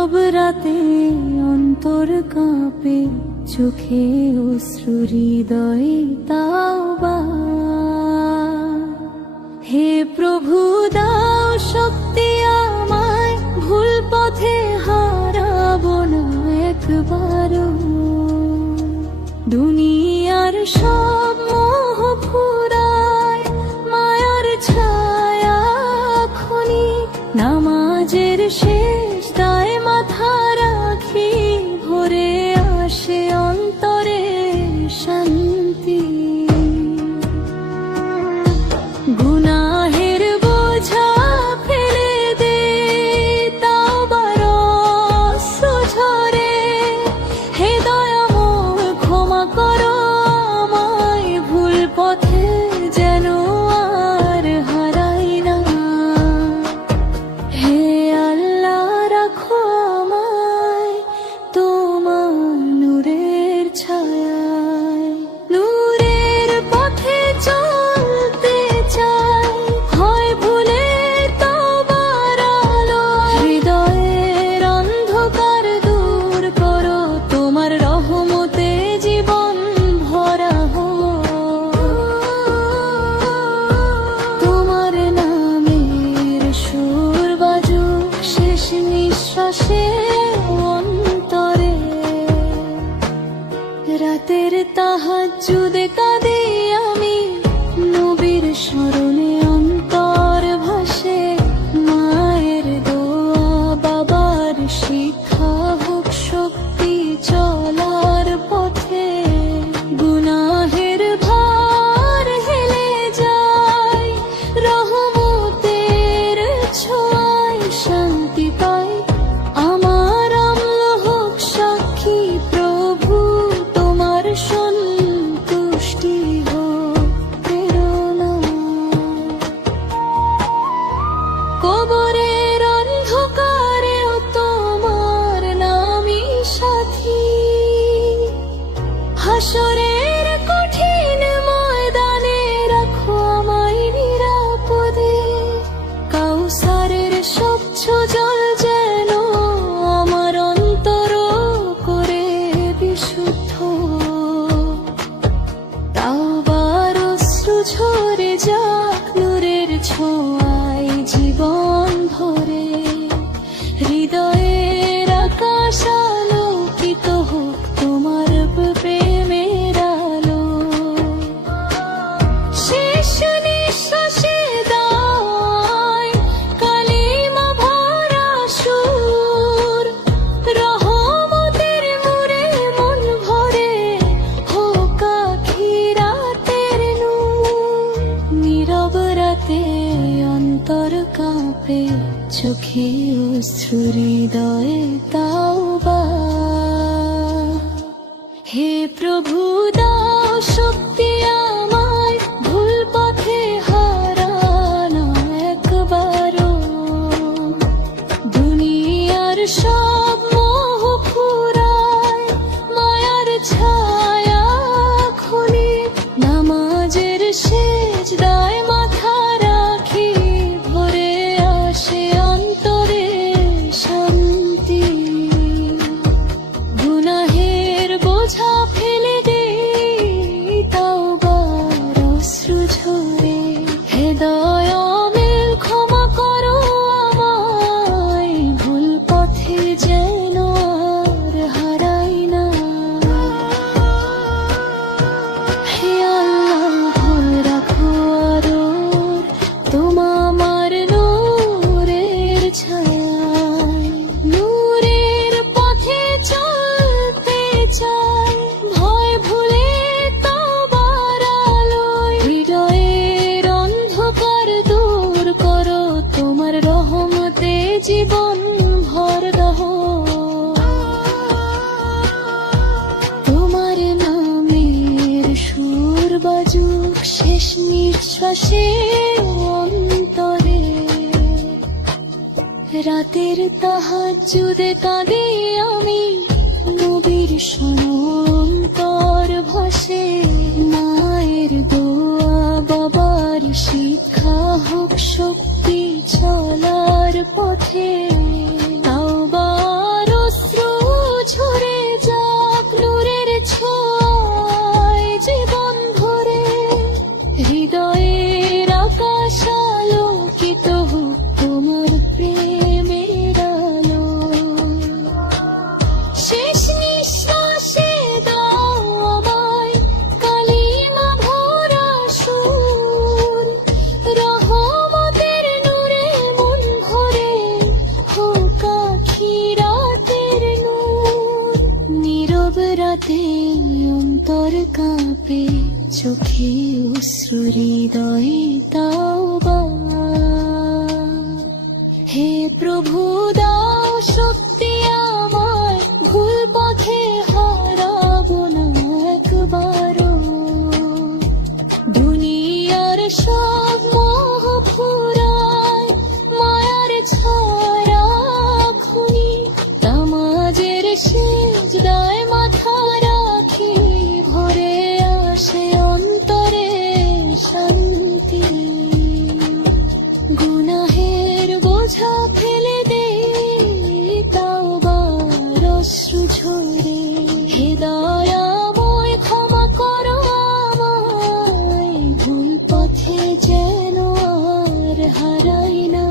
নীরব রাতে অন্তর কাঁপে, চোখে অশ্রু হৃদয়ে তাওবা। হে প্রভু দাও শক্তি আমায়, ভুল পথে হারাবো না একবারও। দুনিয়ার সব মোহ ফুরায়, মায়ার ছায়া খনি, নামাজের শেষ দায় মাথা রাখি, ভরে আসে অন্তরে শান্তি। গুনাহের বোঝা ফেলে দে, তাওবার অশ্রু ঝরে। হে দয়াময় ক্ষমা করো আমায়, ভুল পথে যেন আর হারাই না। হে আল্লাহ রাখো আমায় তোমার নূরের ছায়ায়। নূরের পথে চলতে চাই, হয় ভুলে তওবার আলো। হৃদয়ের অন্ধকার দূর করো, তোমার রহমতে জীবন ভরা হোক। তোমার নামের সুর বাজুক শেষ নিঃশ্বাসে অন্তরে। রাতের তাহাজ্জুদে কাঁদি আমি, নবীর স্মরণে অন্তর ভাসে। মায়ের দোয়া বাবার শিক্ষা হোক শক্তি চলার পথে। গুনাহের ভার হেলে যায়, রহমতের ছোঁয়ায় শান্তি পাই। আমার আমল হোক সাক্ষী প্রভু, তোমার সন্তুষ্টি হোক প্রেরণা। কবরের অন্ধকারেও তোমার নামই সাথী, হাসরের কঠিন ময়দানে রাখো আমায় নিরাপদে। কাউসারের স্বচ্ছ জল যেন আমার অন্তর করে বিশুদ্ধ। তাওবার অশ্রু ঝরে যাক নূরের ছোঁয়ায় জীবন ভরে। হৃদয়ের আকাশ আলোকিত হোক তোমার প্রেমের আলো। শেষ নিঃশ্বাসে দায় কালিমা ভরা সুর, রহমতের মুরে মন ভরে হোক আখিরাতের নূর। নীরব রাতে অন্তর কাঁপে, চোখে অশ্রু হৃদয়ে তাওবা। হে প্রভু দাও শক্তি আমায়, ভুল পথে হারানো একবারও। দুনিয়ার সব মোহ ফুরায়, মায়ার ছায়া খনি, নামাজের শেষ দায় মাথা রাখি, ভরে আসে অন্তরে শান্তি। গুনাহের বোঝা ফেলে দে, তাওবার অশ্রু ঝরে। হে দয়াময় ক্ষমা করো আমায়, ভুল পথে যেন আর হারাই না। হে আল্লাহ ভয় রাখো আরো তোমার নূরের ছায়ায়। নূরের পথে চলতে চাই, ভয় ভুলে তওবার আলোয়। হৃদয়ের অন্ধকার দূর করো, তোমার রহমতে জীবন ভরা হোক। তোমার নামের সুর বাজুক শেষ নিঃশ্বাসে অন্তরে। রাতের তাহাজ্জুদে কাঁদি আমি, নবীর অন্তর ভাসে। মায়ের দোয়া বাবার শিক্ষা হোক শক্তি চলার পথে। তাওবা দেখি রাতের নূর, নীরব রাতে অন্তর কাঁপে, চোখে অশ্রু হৃদয়ে তাওবা। হে প্রভু দাও শক্তি আমায়, ভুল পথে হারাবো না একবারও। দুনিয়ার সব মোহ ফুরায়, মায়ার ছায়া খুনি, তামাজের সিজদায় মাথা রাখি, ভরে আসে অন্তরে শান্তি। গুনাহের বোঝা ফেলে দে তাওবার অশ্রু ঝরে, হে দয়াময় ক্ষমা করো আমায়, ভুল পথে যেন আর হারাই না।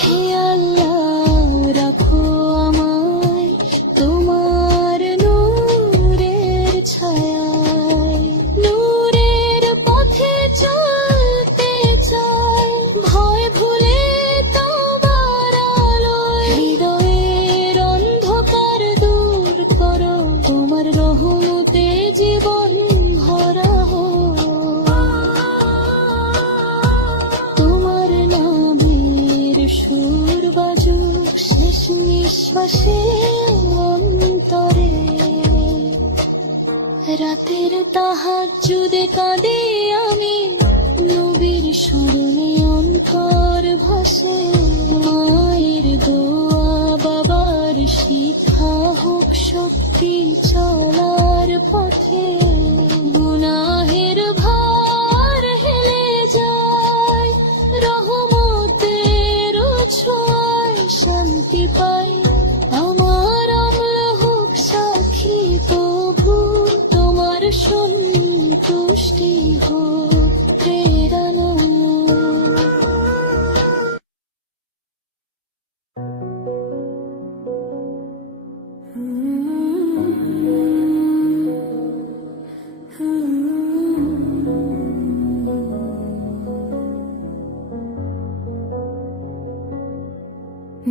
হে আল্লাহ রাখো আমায় তোমার নূরের ছায়ায়, নূরের পথে চলতে চাই, ভয় ভুলে তোমার আলোয়। হৃদয়ের অন্ধকার দূর করো, তোমার রহমতে জীবন ভরা হোক। তোমার নামের সুর বাজুক শেষ নিঃশ্বাসে অন্তরে। রাতের তাহাজ্জুদে কাঁদি আমি, নবীর স্মরণে অন্তর ভাসে। মায়ের দোয়া বাবার শিক্ষা হোক শক্তি চলার পথে। গুনাহের ভার হেলে যায়, রহমতের ছোঁয়ায় শান্তি পাই। আমার আমল হোক সাক্ষী প্রভু, তোমার সন্তুষ্টি হোক প্রেরণা।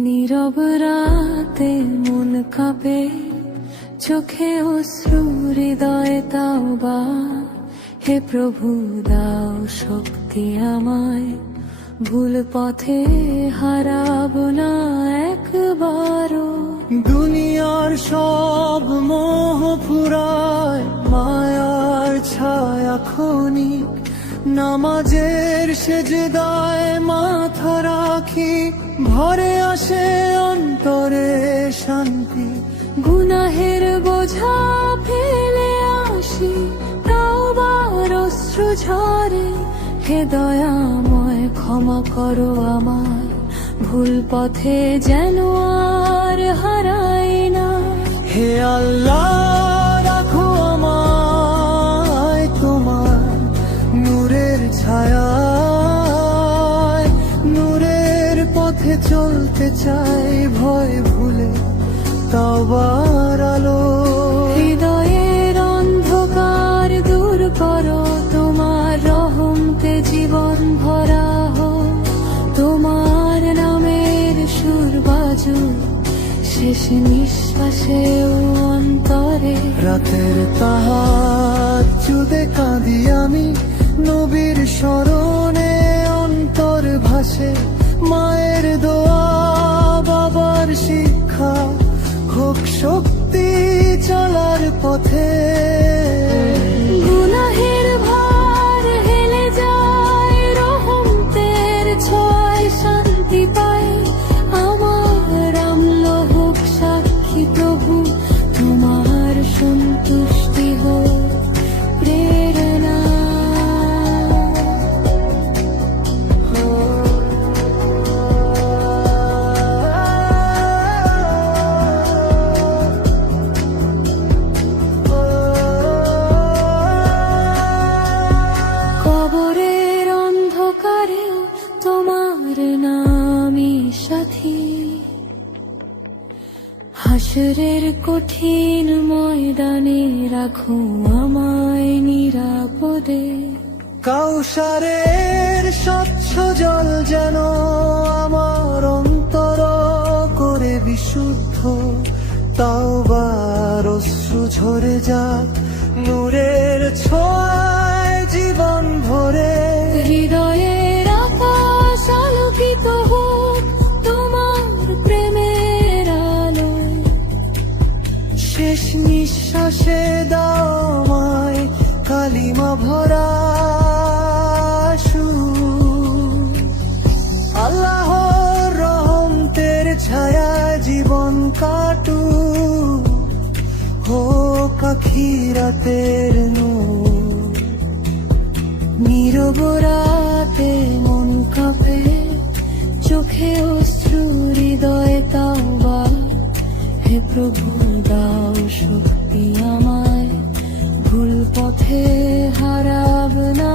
নীরব রাতে মন কাঁপে, চোখে অশ্রু হৃদয়ে তাওবা। হে প্রভু দাও শক্তি আমায়, ভুল পথে হারাবো না একবারও। দুনিয়ার সব মোহ ফুরায়, মায়ার ছায়া ক্ষণিক, নামাজের সেজদায় মাথা রাখি, ভরে আসে অন্তরে শান্তি। গুনাহের বোঝা ফেলে আসি, তাওবার অশ্রু ঝরে। হে দয়াময় ক্ষমা করো আমায়, ভুল পথে যেন আর হারাই না। হে আল্লাহ রাখো আমায় তোমার নূরের ছায়ায়, নূরের পথে চলতে চাই, ভয় ভুলে তাওবার আলো। হৃদয়ের অন্ধকার দূর করো, তোমার রহমতে জীবন ভরা হোক। তোমার নামের সুর বাজুক শেষ নিঃশ্বাসে অন্তরে। রাতের তাহাজ্জুদে কাঁদি আমি, নবীর স্মরণে অন্তর ভাসে। মায়ের দোয়া বাবার শিক্ষা হোক শক্তি চলার পথে। গুনাহের ভার হেলে যায়, রহমতের ছোঁয়ায় শান্তি পাই। আমার আমল হোক সাক্ষী প্রভু, তোমার সন্তুষ্টি হোক প্রেরণা। কবরের অন্ধকারে তোমার নামই সাথী, হাসরের কঠিন ময়দানে রাখো আমায় নিরাপদে। কাউসারের স্বচ্ছ জল যেন আমার তাওবার অশ্রু ঝরে যাক নূরের ছোঁয়ায় জীবন ভরে। হৃদয়ের আকাশ আলোকিত হোক তোমার প্রেমের আলোয়। শেষ নিঃশ্বাসে দাও আমায় কালিমা ভরা সুর। আল্লাহর রহমতের ছায়ায় জীবন কাটুক, হোক আখিরাতের নূর। নীরব রাতে মন কাঁপে, চোখে অশ্রু হৃদয়ে তাওবা। হে প্রভু দাও শক্তি আমায়, ভুল পথে হারাব না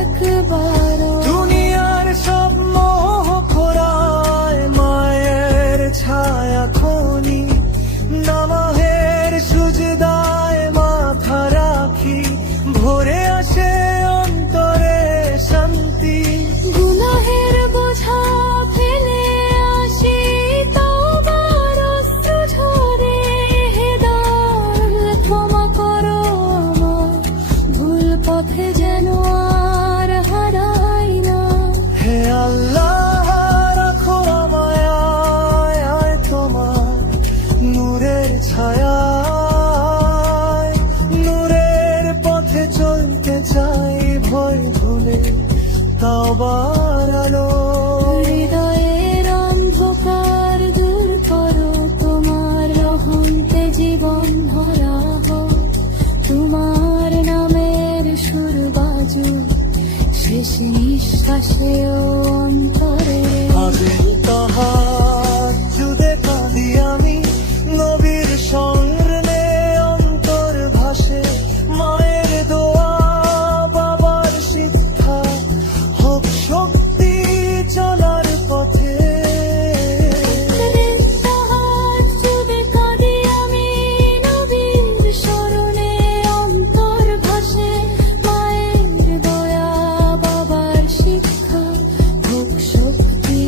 একবারও। দুনিয়ার সব মোহ খোরায় মায়ের ছায়া খনি, নামাজের সুজদায় মাথা রাখি, ভরে আসে অন্তরে শান্তি। গুনাহের বোঝা ফেলে আসি তাওবার অশ্রু ঝরে। হে দয়াল ক্ষমা করো আমায়, ভুল পথে যেন আর হারাই না। হে আল্লাহ রাখো আমায় তোমার নূরের ছায়ায়। নূরের পথে চলতে চাই ভয় ভুলে তাওবার আলো। হৃদয়ের অন্ধকার দূর করো, তোমার রহমতে জীবন ভরা হোক। তোমার নামের সুর বাজুক শেষ নিঃশ্বাসেও অন্তরে। আগে তাহাজ্জুদে কাঁদি আমি, নবীর স্মরণে অন্তর ভাসে। মায়ের দোয়া বাবার শিক্ষা, হোক শক্তি চলার পথে। তাহাজ্জুদে কাঁদি আমি, নবীর স্মরণে অন্তর ভাসে। মায়ের দয়া বাবার শিক্ষা, হোক শক্তি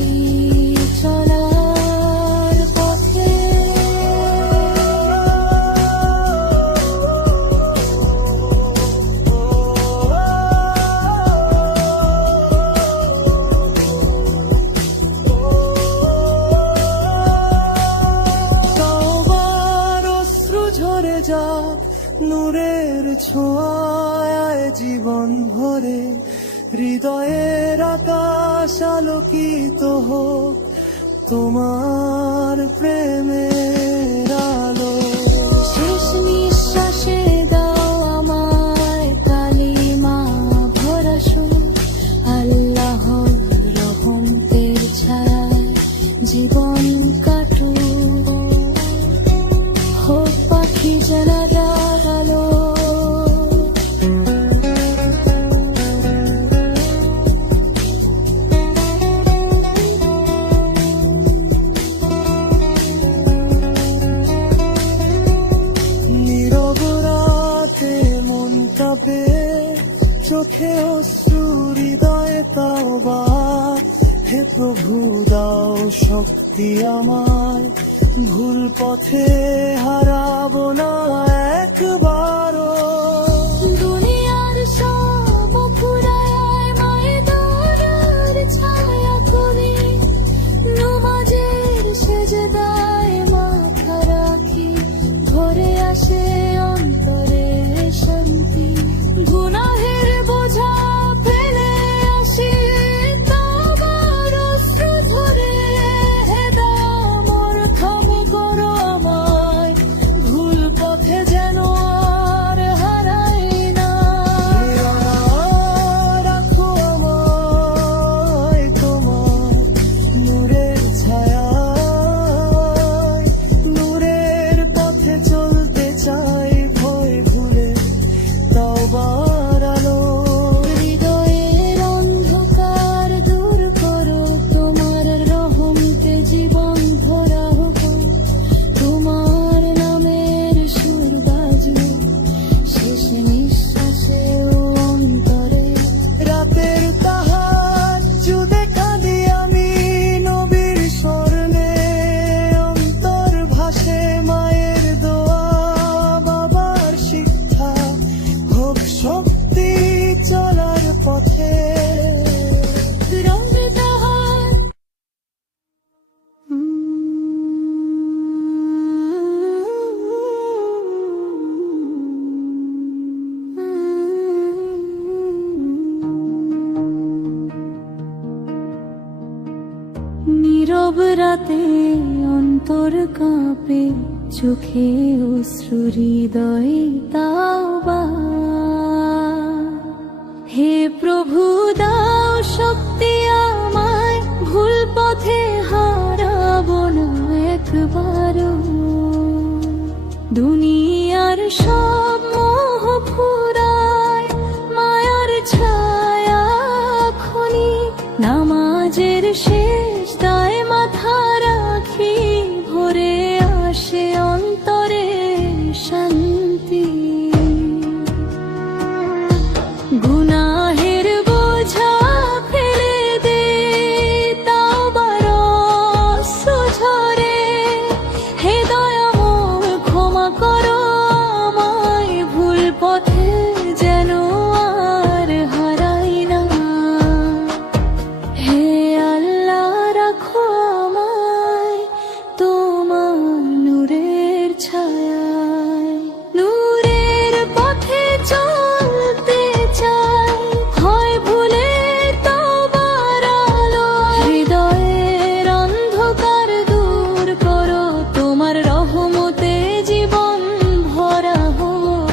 চলার পথে। তাওবার অশ্রু ঝরে যাক নূরের ছোঁয়ায় জীবন ভরে। হৃদয়ের আকাশ আলোকিত হোক তোমার প্রেমের আলো। শেষ নিঃশ্বাসে দাও আমায় কালিমা ভরা সুর। আল্লাহর রহমতের ছায়ায় জীবন কাটুক, হোক পাখি জানাজার আলো। নীরব রাতে মন কাঁপে, চোখে অশ্রু হৃদয়ে তাওবা। হে প্রভু দাও শক্তি আমায়, ভুল পথে হারাবো না একবারও। দুনিয়ার সব ফুরায় ময়দানের ছায়া তুলি, নামাজের সেজদায় মাথা রাখি, ভরে আসে অন্তরে শান্তি। গুনাহের বোঝা ফেলে আসি তাওবার অশ্রু ঝরে। হে দয়াময় ক্ষমা করো আমায়, ভুল পথে যেন রাতে অন্তর কাঁপে, চোখে অশ্রু হৃদয়ে তাওবা। হে প্রভু দাও শক্তি আমায়, ভুল পথে হারাবো না একবারও। দুনিয়ার সব মোহ ফুরায়, মায়ার ছায়া খনি, নামাজের শেষ দায় মাথা রাখি, ভরে আসে অন্তরে শান্তি। গুনাহের বোঝা ফেলে দে, তাওবার অশ্রু ঝরে। হে দয়াময় ক্ষমা করো আমায়, ভুল পথে যেন আর হারাই না। হে আল্লাহ রাখো আমায় তোমার নূরের ছায়ায়। নূরের পথে চলতে চাই, হয় ভুলে তওবার আলো। হৃদয়ের অন্ধকার দূর করো, তোমার রহমতে জীবন ভরা হোক।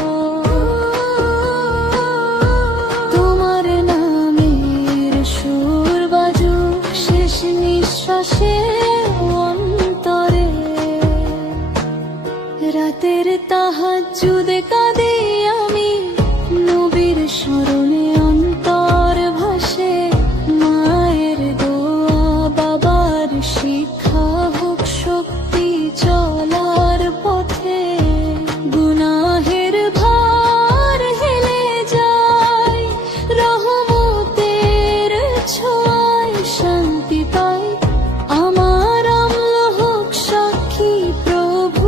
তোমার নামের সুর বাজুক শেষ নিঃশ্বাসে অন্তরে। রাতের তাহাজ্জুদে কাঁদি আমি, নবীর স্মরণে অন্তর ভাসে। মায়ের দোয়া বাবার শিক্ষা হোক শক্তি চলার পথে। গুনাহের ভার হেলে যায়, রহমতের ছোঁয়ায় শান্তি পাই। আমার আমল হোক সাক্ষী প্রভু,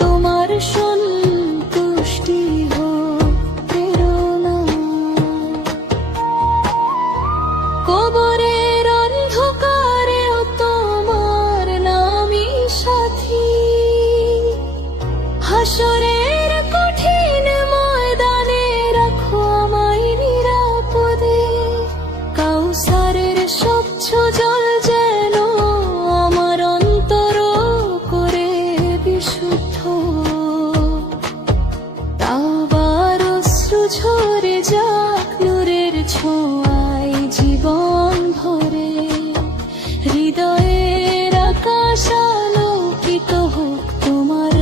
তোমার সন্তুষ্টি হোক প্রেরণা। কবরের অন্ধকারেও তোমার নামই সাথী, হাসরের কঠিন ময়দানে রাখো আমায় নিরাপদে। কাউসারের স্বচ্ছ জল যেন আমার অন্তর করে বিশুদ্ধ। তাওবার অশ্রু ঝরে যাক নূরের ছোঁয়ায় জীবন ভরে। হৃদয়ের আকাশ আলোকিত হোক তোমার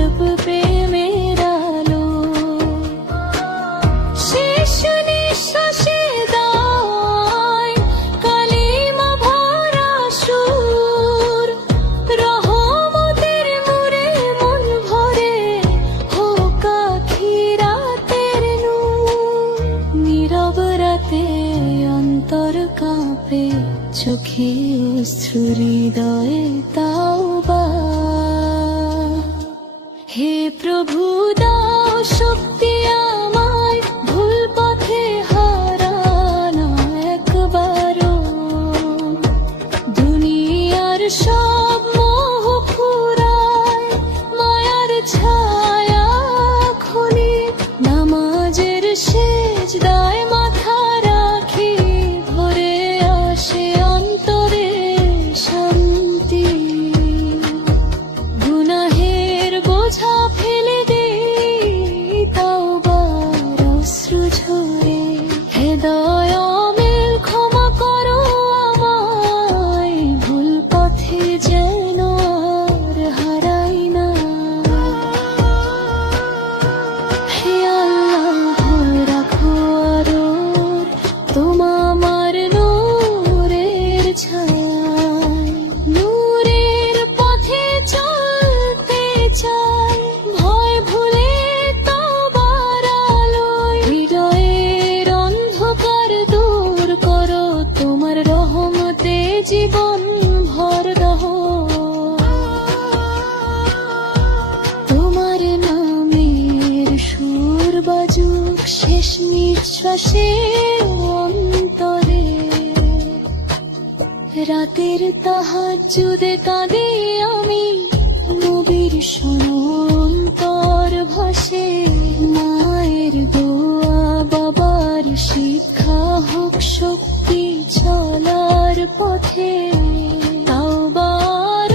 প্রেমের আলো। শেষ নিঃশ্বাসে দায় কালিমা ভরা সুর, রহমতের নূরে মন ভরে হোক আখিরাতের নূর। নীরব রাতে অন্তর কাঁপে, চোখে অশ্রু হৃদয়ে তাওবা। হে প্রভু দাও শক্তি আমায়, ভুল পথে হারানো একবারও। দুনিয়ার সব মোহ ফুরায়, মায়ার ছায়া খনি, নামাজের শেষ দায় মাথা রাখি, ভরে আসে অন্তরে শান্তি। গুনাহের বোঝা ফেলে দে, তাওবার অশ্রু ঝরে। হে দয়াময় ক্ষমা করো আমায়, ভুল পথে যেন আর হারাই না। হে আল্লাহ রাখো আদর তোমার নূরের ছায়ায়। নূরের পথে চলতে চাই, ভয় ভুলে তওবার আলোয়। হৃদয়ের অন্ধকার দূর করো, তোমার রহমতে জীবন ভরা হোক। তোমার নামের সুর বাজুক শেষ নিঃশ্বাসে অন্তরে। রাতের তাহাজ্জুদে কাঁদি আমি, নবীর অন্তর ভাসে। মায়ের দোয়া বাবার শিক্ষা হোক শক্তি চলার পথে। তাওবার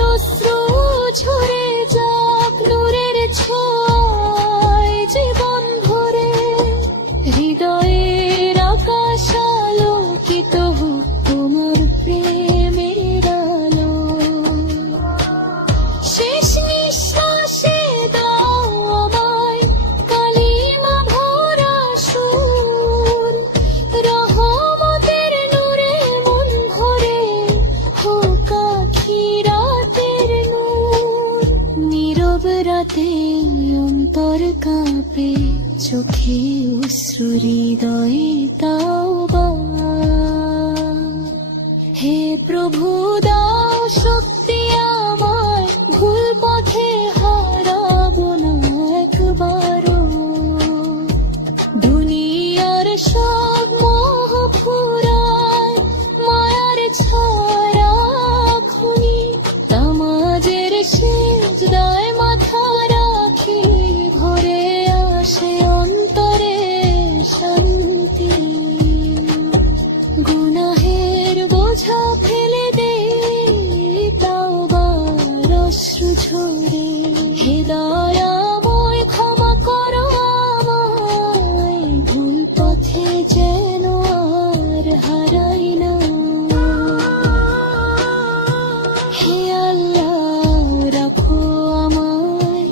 রাতে অন্তর কাঁপে, চোখে অশ্রু হৃদয়ে তাওবা। হে প্রভু দাও শক্তি আমায়, ভুল পথে হারাবো না একবারও। দুনিয়ার সব মোহ ফুরায়, মায়ার ছায়া খুনি। নামাজের সিজদায় মাথা রাখি, ভরে আসে অন্তরে শান্তি। গুনাহের বোঝা ফেলে দে, তাওবার অশ্রু ঝরে। হে দয়াময় ক্ষমা করো আমায়, ভুল পথে যেন আর হারাই না। হে আল্লাহ রাখো আমায়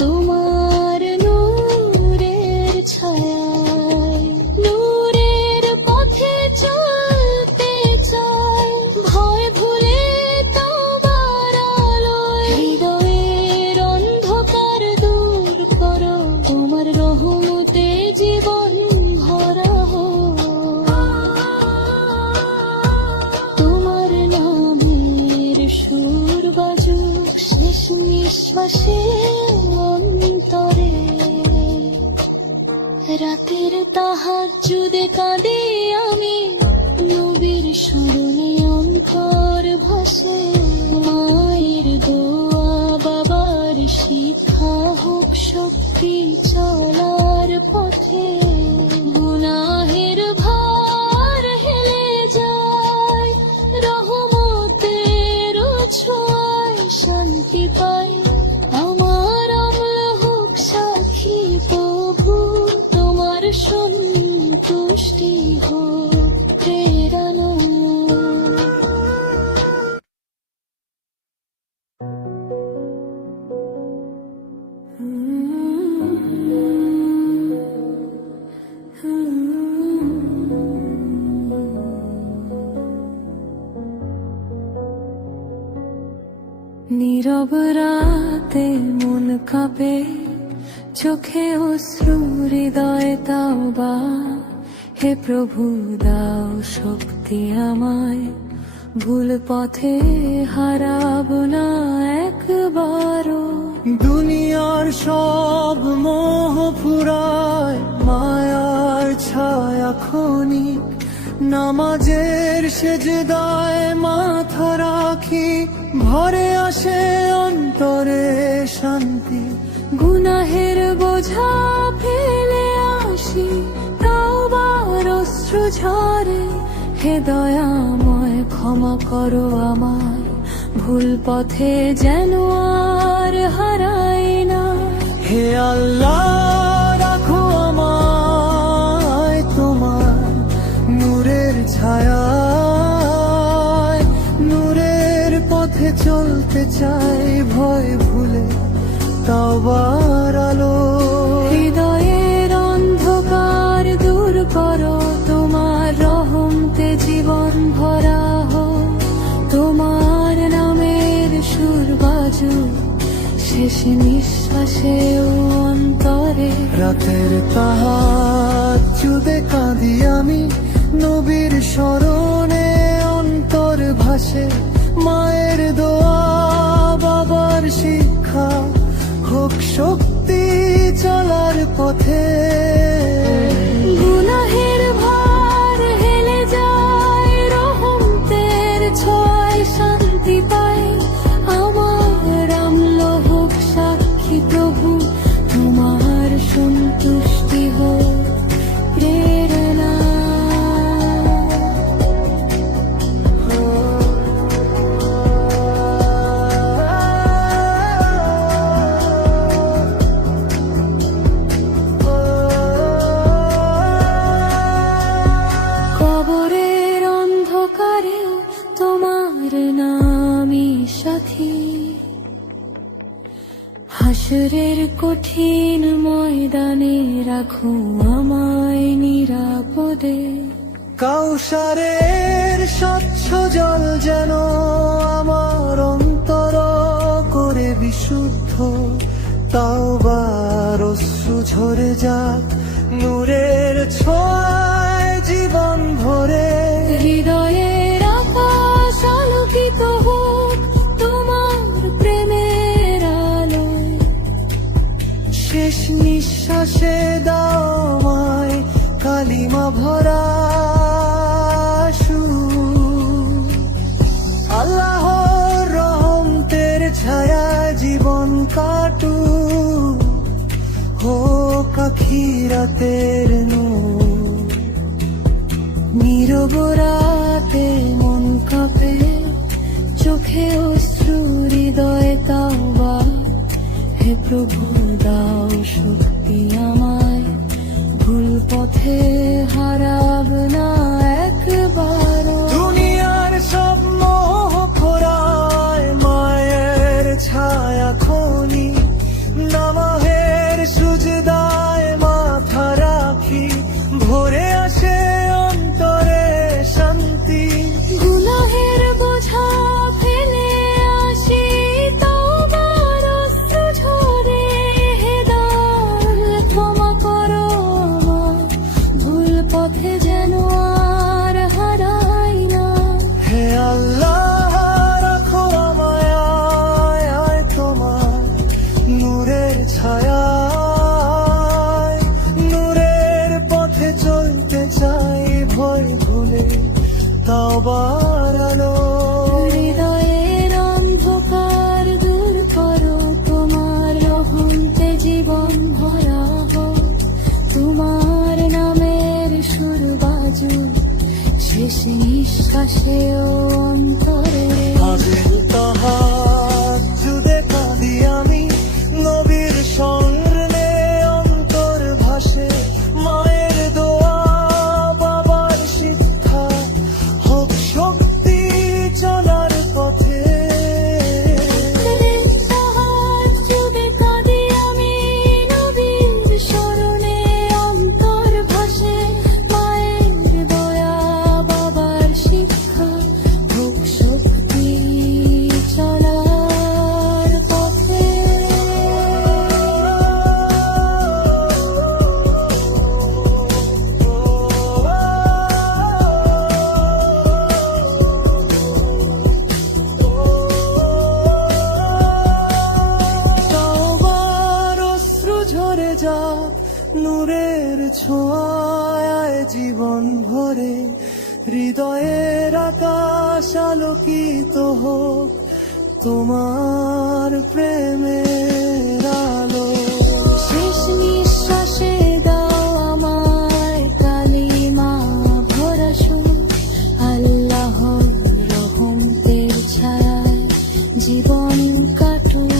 তোমার নূরের ছায়ায়। নূরের পথে চলতে চাই, ভয় ভুলে তোমার আলোয়। হৃদয়ের অন্ধকার দূর করো, তোমার রহমতে জীবন ভরা হোক। তোমার নামের সুর বাজুক শেষ নিঃশ্বাসে অন্তরে। রাতের তাহাজ্জুদে কাঁদি আমি, নবীর স্মরণে অন্তর ভাসে। মায়ের দোয়া বাবার শিক্ষা হোক শক্তি চলার পথে। গুনাহের ভার হেলে যায়, রহমতের ছোঁয়ায় শান্তি পাই। আমার আমল হোক সাক্ষী প্রভু, তোমার সন্তুষ্টি হোক প্রেরণা। নীরব রাতে মন কাঁপে, চোখে অশ্রু হৃদয়ে তাওবা। হে প্রভু দাও শক্তি আমায়, ভুল পথে হারাবো না একবারও। দুনিয়ার সব মোহ ফুরায়, মায়ার ছায়া ক্ষণিক। নামাজের সেজদায় মাথা রাখি, ভরে আসে অন্তরে শান্তি। গুনাহের বোঝা ফেলে আসি, তাওবার অশ্রু ঝরে। হে দয়াময় ক্ষমা করো আমায়, ভুল পথে যেন আর হারাই না। হে আল্লাহ রাখো আমায় তোমার নূরের ছায়ায়। নূরের পথে চলতে চাই, ভয় ভুলে তাওবার আলো। হৃদয়ের অন্ধকার দূর করো, তোমার রহমতে জীবন ভরা হোক। তোমার নামের সুর বাজুক শেষ নিঃশ্বাসে অন্তরে। রাতের তাহাজ্জুদে কাঁদি আমি, নবীর স্মরণে অন্তর ভাসে। মায়ের দোয়া বাবার শিক্ষা হোক শক্তি চলার পথে। গুনাহের ভার হেলে যায়, রহমতের ছোঁয়ায় শান্তি পাই। আমার আমল হোক সাক্ষী প্রভু, তোমার সন্তুষ্টি হোক প্রেরণা। কবরের অন্ধকারে তোমার নামই সাথী, হাসরের কঠিন ময়দানে রাখো আমায় নিরাপদে। কাউসারের স্বচ্ছ জল যেন আমার অন্তর করে বিশুদ্ধ। তাওবার অশ্রু ঝরে যাক নূরের ছোঁয়ায় জীবন ভরে। হৃদয়ের আকাশ আলোকিত হোক তোমার প্রেমের আলোয়। শেষ নিঃশ্বাসে দাও আমায় কালিমা ভরা সুর। আল্লাহর রহমতের ছায়া জীবন কাটুক, হোক আখিরাতের নূর। নীরব রাতে মন কাঁপে, চোখে অশ্রু হৃদয়ে তাওবা। হে প্রভু দাও শক্তি আমায়, ভুল পথে হারাব না একবারও। দুনিয়ার সব মোহ খোরায় মায়ের ছায়া খনি, নামাজের সুজদায় মাথা রাখি, ভরে আসে অন্তরে শান্তি। গুনাহের বোঝা ফেলে আসি তওবার অশ্রু ঝরে। হে দয়াল ক্ষমা করো আমায়, ভুল পথে যেন আর হারাই না। হে আল্লাহ রাখো আমায় আয় তোমার নূরের ছায়ায়। নূরের পথে চলতে চাই ভয় ভুলে তাওবার আলো। হৃদয়ের অন্ধকার দূর করো, তোমার রহমতে জীবন ভরা হোক। তোমার নামের সুর বাজুক শেষ নিঃশ্বাসেও অন্তরে। আজের তাহাজ্জুদে কাঁদি আমি, নবীর স্মরণে অন্তর ভাসে। মায়ের দোয়া বাবার শিক্ষা, হোক শক্তি চলার পথে। তাহাজ্জুদে কাঁদি আমি, নবীর স্মরণে অন্তর ভাসে। মায়ের দয়া বাবার শিক্ষা, হোক শক্তি চলার পথে। তাওবার অশ্রু ঝরে যাক নূরের ছোঁয়ায় জীবন ভরে। হৃদয়ের আকাশ আলোকিত হোক তোমার প্রেমের আলো। শেষ নিঃশ্বাসে দাও আমায় কালিমা ভরা সুর। আল্লাহর রহমতের ছায়ায় জীবন কাটুক।